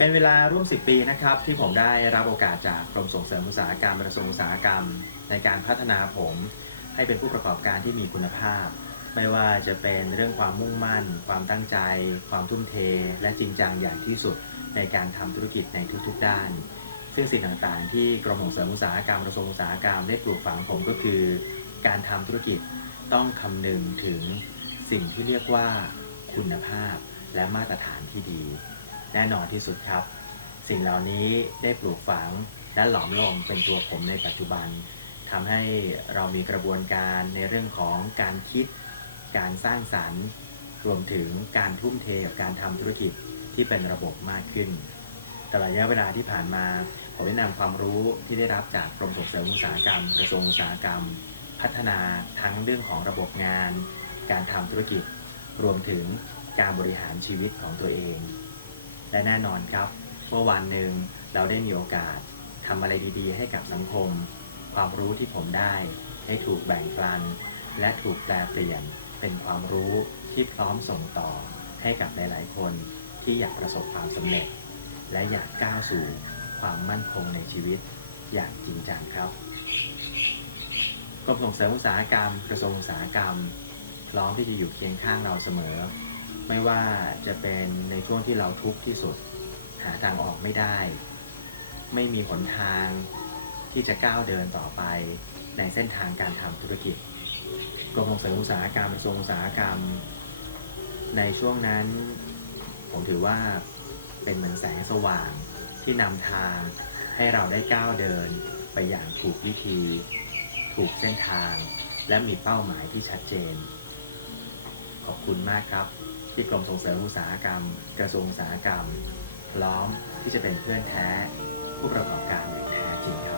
เป็นเวลาร่วม 10 ปีนะครับ ที่ผมได้รับโอกาสจากกรมส่งเสริมอุตสาหกรรมกระทรวงอุตสาหกรรม ในการพัฒนาผม ให้เป็นผู้ประกอบการที่มีคุณภาพ ไม่ว่าจะเป็นเรื่องความมุ่งมั่น ความตั้งใจ ความทุ่มเท และจริงจังอย่างที่สุดในการทำธุรกิจในทุกๆ ด้าน ซึ่งสิ่งต่างๆ ที่กรมส่งเสริมอุตสาหกรรมกระทรวงอุตสาหกรรมได้ปลูกฝังผมก็คือ การทำธุรกิจต้องคำนึงถึงสิ่งที่เรียกว่าคุณภาพและมาตรฐานที่ดี แน่นอนที่สุดครับ สิ่งเหล่านี้ได้ปลูกฝังและหลอมรวมเป็นตัวผมในปัจจุบันทำให้เรามีกระบวนการในเรื่องของการคิด การสร้างสรรค์ รวมถึงการทุ่มเทกับการทำธุรกิจที่เป็นระบบมากขึ้นตลอดระยะเวลาที่ผ่านมาผมได้นำความรู้ที่ได้รับจากกรมส่งเสริมอุตสาหกรรมกระทรวงอุตสาหกรรม พัฒนาทั้งเรื่องของระบบงาน การทำธุรกิจ รวมถึงการบริหารชีวิตของตัวเอง และแน่นอนครับเมื่อวันหนึ่งเราได้มีโอกาสทำอะไรดีๆ ให้กับสังคม ความรู้ที่ผมได้ได้ถูกแบ่งปัน และถูกแปลเปลี่ยนเป็นความรู้ที่พร้อมส่งต่อให้กับหลายๆ คนที่อยากประสบความสำเร็จ และอยากก้าวสู่ความมั่นคงในชีวิตอย่างจริงจังครับกรมส่งเสริมอุตสาหกรรมกระทรวงอุตสาหกรรม พร้อมที่จะอยู่เคียงข้างเราเสมอ ไม่ว่าจะเป็นในช่วงที่เราทุกข์ที่สุด หาทางออกไม่ได้ ไม่มีหนทางที่จะก้าวเดินต่อไปในเส้นทางการทำธุรกิจกรมส่งเสริมอุตสาหกรรมกระทรวงอุตสาหกรรม ในช่วงนั้น ผมถือว่าเป็นเหมือนแสงสว่างที่นำทางให้เราได้ก้าวเดินไปอย่างถูกวิธี ถูกเส้นทาง และมีเป้าหมายที่ชัดเจน ขอบคุณมากครับ ที่กรมส่งเสริมอุตสาหกรรม กระทรวงอุตสาหกรรม พร้อมที่จะเป็นเพื่อนแท้ ผู้ประกอบการแท้จริงครับ